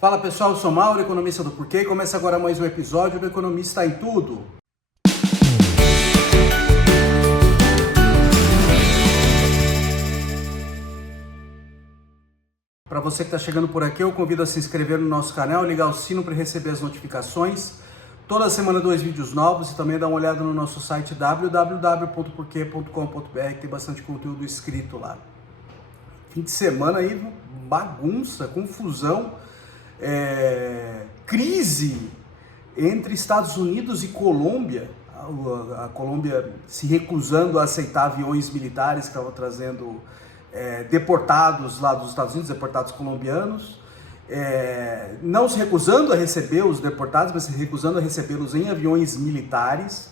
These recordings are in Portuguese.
Fala pessoal, eu sou Mauro, economista do Porquê, e começa agora mais um episódio do Economista em Tudo. Para você que está chegando por aqui, eu convido a se inscrever no nosso canal, ligar o sino para receber as notificações. Toda semana 2 vídeos novos e também dá uma olhada no nosso site www.porquê.com.br, que tem bastante conteúdo escrito lá. Fim de semana aí, bagunça, confusão. Crise entre Estados Unidos e Colômbia, a Colômbia se recusando a aceitar aviões militares que estavam trazendo deportados lá dos Estados Unidos, deportados colombianos, não se recusando a receber os deportados, mas se recusando a recebê-los em aviões militares.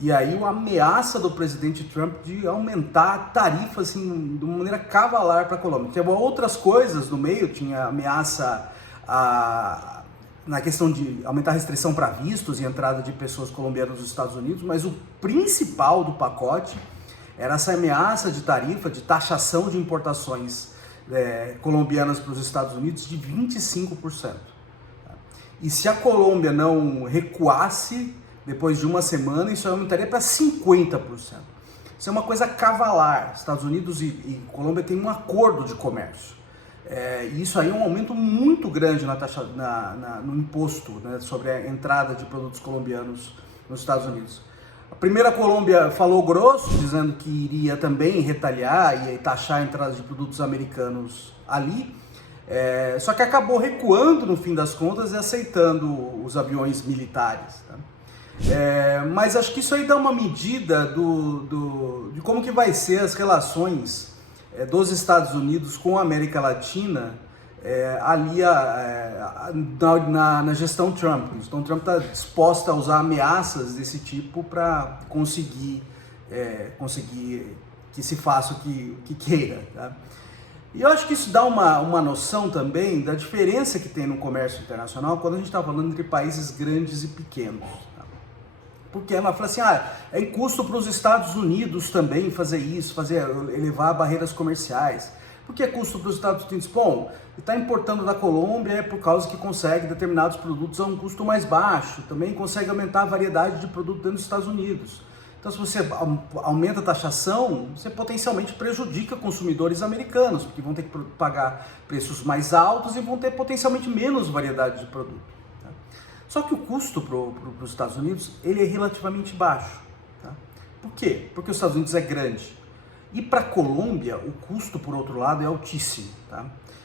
E aí uma ameaça do presidente Trump de aumentar a tarifa assim, de uma maneira cavalar para a Colômbia. Tinha outras coisas no meio, tinha ameaça na questão de aumentar a restrição para vistos e entrada de pessoas colombianas nos Estados Unidos, mas o principal do pacote era essa ameaça de tarifa, de taxação de importações colombianas para os Estados Unidos de 25%. E se a Colômbia não recuasse, depois de uma semana, isso aumentaria para 50%. Isso é uma coisa cavalar. Estados Unidos e Colômbia têm um acordo de comércio. E isso aí é um aumento muito grande na taxa, no imposto, né, sobre a entrada de produtos colombianos nos Estados Unidos. A primeira Colômbia falou grosso, dizendo que iria também retaliar e taxar a entrada de produtos americanos ali, só que acabou recuando no fim das contas e aceitando os aviões militares. Tá? Mas acho que isso aí dá uma medida de como que vai ser as relações dos Estados Unidos com a América Latina ali na gestão Trump. Então Trump está disposto a usar ameaças desse tipo para conseguir que se faça o que queira. Tá? E eu acho que isso dá uma noção também da diferença que tem no comércio internacional quando a gente está falando entre países grandes e pequenos. Porque ela fala assim, é em custo para os Estados Unidos também fazer isso, elevar barreiras comerciais. Por que é custo para os Estados Unidos? Bom, está importando da Colômbia por causa que consegue determinados produtos a um custo mais baixo, também consegue aumentar a variedade de produtos dentro dos Estados Unidos. Então, se você aumenta a taxação, você potencialmente prejudica consumidores americanos, porque vão ter que pagar preços mais altos e vão ter potencialmente menos variedade de produto. Só que o custo para os Estados Unidos ele é relativamente baixo. Tá? Por quê? Porque os Estados Unidos é grande. E para a Colômbia, o custo, por outro lado, é altíssimo. Tá?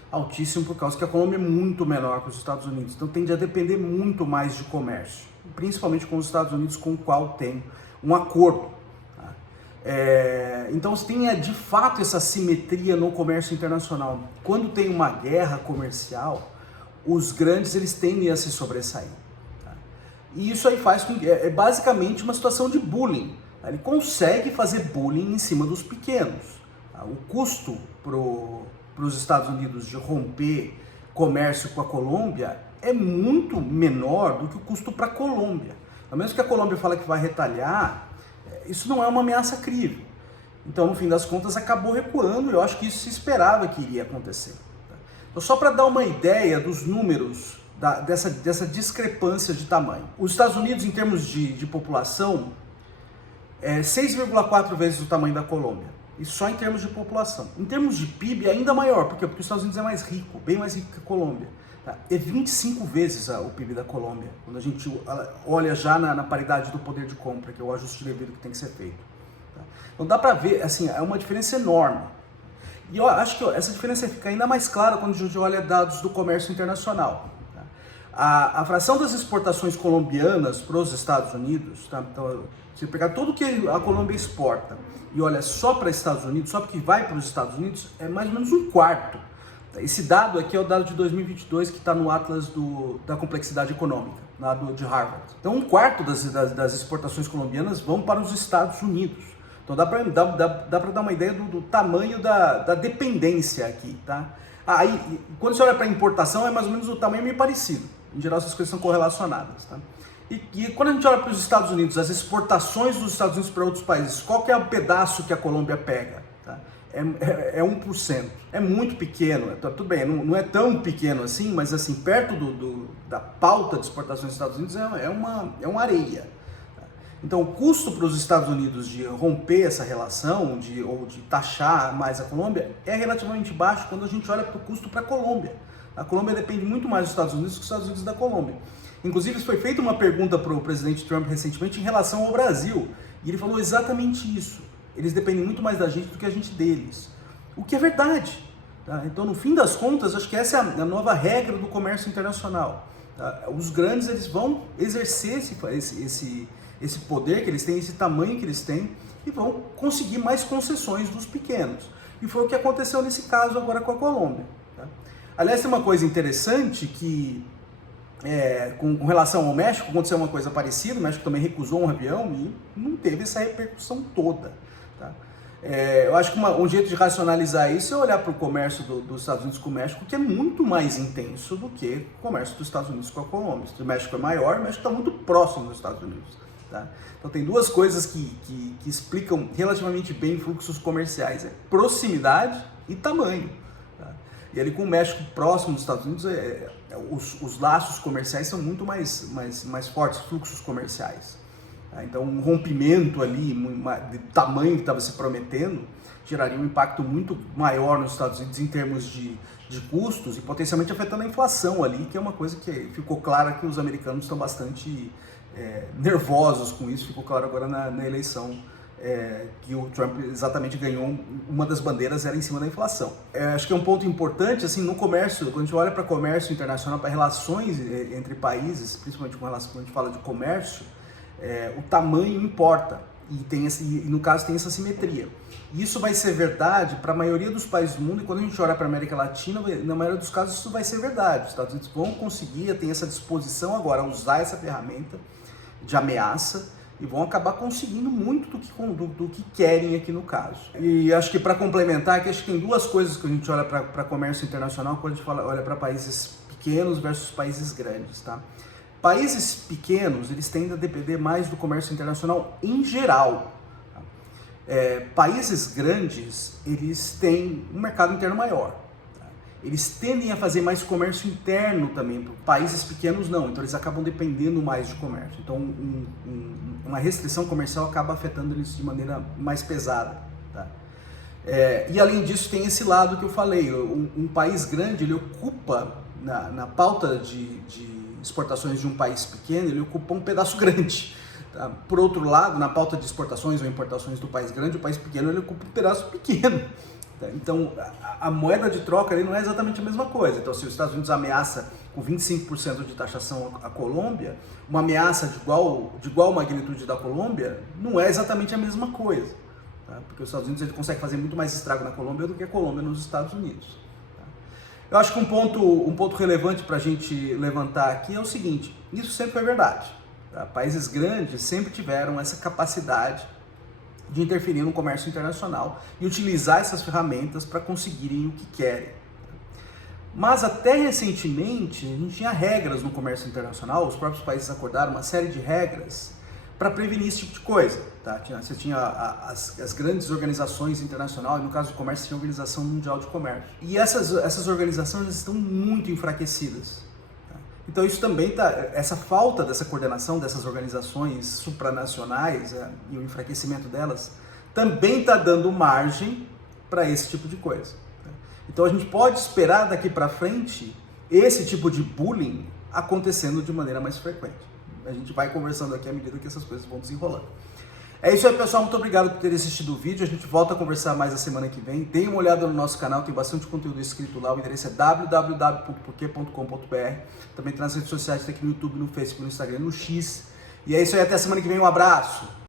Altíssimo por causa que a Colômbia é muito menor que os Estados Unidos. Então tende a depender muito mais de comércio. Principalmente com os Estados Unidos, com o qual tem um acordo. Tá? Então você tem de fato essa simetria no comércio internacional. Quando tem uma guerra comercial, os grandes eles tendem a se sobressair. E isso aí faz com que é basicamente uma situação de bullying. Ele consegue fazer bullying em cima dos pequenos. O custo para os Estados Unidos de romper comércio com a Colômbia é muito menor do que o custo para a Colômbia. Ao menos que a Colômbia fala que vai retaliar, isso não é uma ameaça crível. Então, no fim das contas, acabou recuando e eu acho que isso se esperava que iria acontecer. Então, só para dar uma ideia dos números dessa discrepância de tamanho. Os Estados Unidos, em termos de população, é 6,4 vezes o tamanho da Colômbia. Isso só em termos de população. Em termos de PIB, é ainda maior. Por quê? Porque os Estados Unidos é mais rico, bem mais rico que a Colômbia. Tá? É 25 vezes o PIB da Colômbia, quando a gente olha já na paridade do poder de compra, que é o ajuste devido que tem que ser feito. Tá? Então dá para ver, assim, é uma diferença enorme. E eu acho que essa diferença fica ainda mais clara quando a gente olha dados do comércio internacional. A fração das exportações colombianas para os Estados Unidos, tá? Então, se pegar tudo que a Colômbia exporta e olha só para os Estados Unidos, só porque vai para os Estados Unidos, é mais ou menos um quarto. Esse dado aqui é o dado de 2022 que está no Atlas da Complexidade Econômica, lá de Harvard. Então, um quarto das exportações colombianas vão para os Estados Unidos. Então, dá para dar uma ideia do tamanho da dependência aqui, tá? Aí, quando você olha para importação, é mais ou menos o tamanho meio parecido. Em geral, essas coisas são correlacionadas. Tá? E quando a gente olha para os Estados Unidos, as exportações dos Estados Unidos para outros países, qual que é o pedaço que a Colômbia pega? Tá? é 1%. É muito pequeno, tudo bem, não é tão pequeno assim, mas assim, perto da pauta de exportações dos Estados Unidos é uma areia. Então, o custo para os Estados Unidos de romper essa relação, ou de taxar mais a Colômbia, é relativamente baixo quando a gente olha para o custo para a Colômbia. A Colômbia depende muito mais dos Estados Unidos que os Estados Unidos da Colômbia. Inclusive, foi feita uma pergunta para o presidente Trump recentemente em relação ao Brasil, e ele falou exatamente isso. Eles dependem muito mais da gente do que a gente deles. O que é verdade. Tá? Então, no fim das contas, acho que essa é a nova regra do comércio internacional. Tá? Os grandes eles vão exercer esse poder que eles têm, esse tamanho que eles têm, e vão conseguir mais concessões dos pequenos. E foi o que aconteceu nesse caso agora com a Colômbia. Tá? Aliás, tem uma coisa interessante que, com relação ao México, aconteceu uma coisa parecida. O México também recusou um avião e não teve essa repercussão toda. Tá? Eu acho que um jeito de racionalizar isso é olhar para o comércio dos Estados Unidos com o México, que é muito mais intenso do que o comércio dos Estados Unidos com a Colômbia. O México é maior, o México está muito próximo dos Estados Unidos. Tá? Então tem duas coisas que explicam relativamente bem fluxos comerciais: proximidade e tamanho. Tá? E ali com o México próximo dos Estados Unidos, os laços comerciais são muito mais fortes, fluxos comerciais. Então, um rompimento ali, de tamanho que estava se prometendo, geraria um impacto muito maior nos Estados Unidos em termos de custos e potencialmente afetando a inflação ali, que é uma coisa que ficou clara que os americanos estão bastante nervosos com isso. Ficou claro agora na eleição que o Trump exatamente ganhou. Uma das bandeiras era em cima da inflação. Acho que é um ponto importante, assim, no comércio, quando a gente olha para comércio internacional, para relações entre países, principalmente quando a gente fala de comércio, o tamanho importa, e no caso tem essa simetria. Isso vai ser verdade para a maioria dos países do mundo, e quando a gente olha para a América Latina, na maioria dos casos isso vai ser verdade. Os Estados Unidos vão conseguir, tem essa disposição agora a usar essa ferramenta de ameaça, e vão acabar conseguindo muito do que querem aqui no caso. E acho que para complementar, acho que tem duas coisas que a gente olha para comércio internacional quando a gente olha para países pequenos versus países grandes, tá? Países pequenos, eles tendem a depender mais do comércio internacional em geral. Países grandes, eles têm um mercado interno maior. Tá? Eles tendem a fazer mais comércio interno também. Países pequenos não, então eles acabam dependendo mais de comércio. Então uma restrição comercial acaba afetando eles de maneira mais pesada. Tá? E além disso tem esse lado que eu falei. Um país grande, ele ocupa na pauta de exportações de um país pequeno, ele ocupa um pedaço grande. Tá? Por outro lado, na pauta de exportações ou importações do país grande, o país pequeno ele ocupa um pedaço pequeno. Tá? Então, a moeda de troca ali não é exatamente a mesma coisa. Então, se os Estados Unidos ameaça com 25% de taxação a Colômbia, uma ameaça de igual magnitude da Colômbia não é exatamente a mesma coisa. Tá? Porque os Estados Unidos ele consegue fazer muito mais estrago na Colômbia do que a Colômbia nos Estados Unidos. Eu acho que um ponto relevante para a gente levantar aqui é o seguinte: isso sempre foi verdade. Tá? Países grandes sempre tiveram essa capacidade de interferir no comércio internacional e utilizar essas ferramentas para conseguirem o que querem. Mas até recentemente a gente tinha regras no comércio internacional, os próprios países acordaram uma série de regras para prevenir esse tipo de coisa. Tá? Você tinha as grandes organizações internacionais, no caso do comércio, tinha a Organização Mundial de Comércio. E essas organizações estão muito enfraquecidas. Tá? Então isso também essa falta dessa coordenação dessas organizações supranacionais e o enfraquecimento delas também está dando margem para esse tipo de coisa. Tá? Então a gente pode esperar daqui para frente esse tipo de bullying acontecendo de maneira mais frequente. A gente vai conversando aqui à medida que essas coisas vão desenrolando. É isso aí, pessoal. Muito obrigado por ter assistido o vídeo. A gente volta a conversar mais a semana que vem. Deem uma olhada no nosso canal, tem bastante conteúdo escrito lá. O endereço é www.porquê.com.br. Também tem nas redes sociais, tem aqui no YouTube, no Facebook, no Instagram, no X. E é isso aí, até a semana que vem. Um abraço!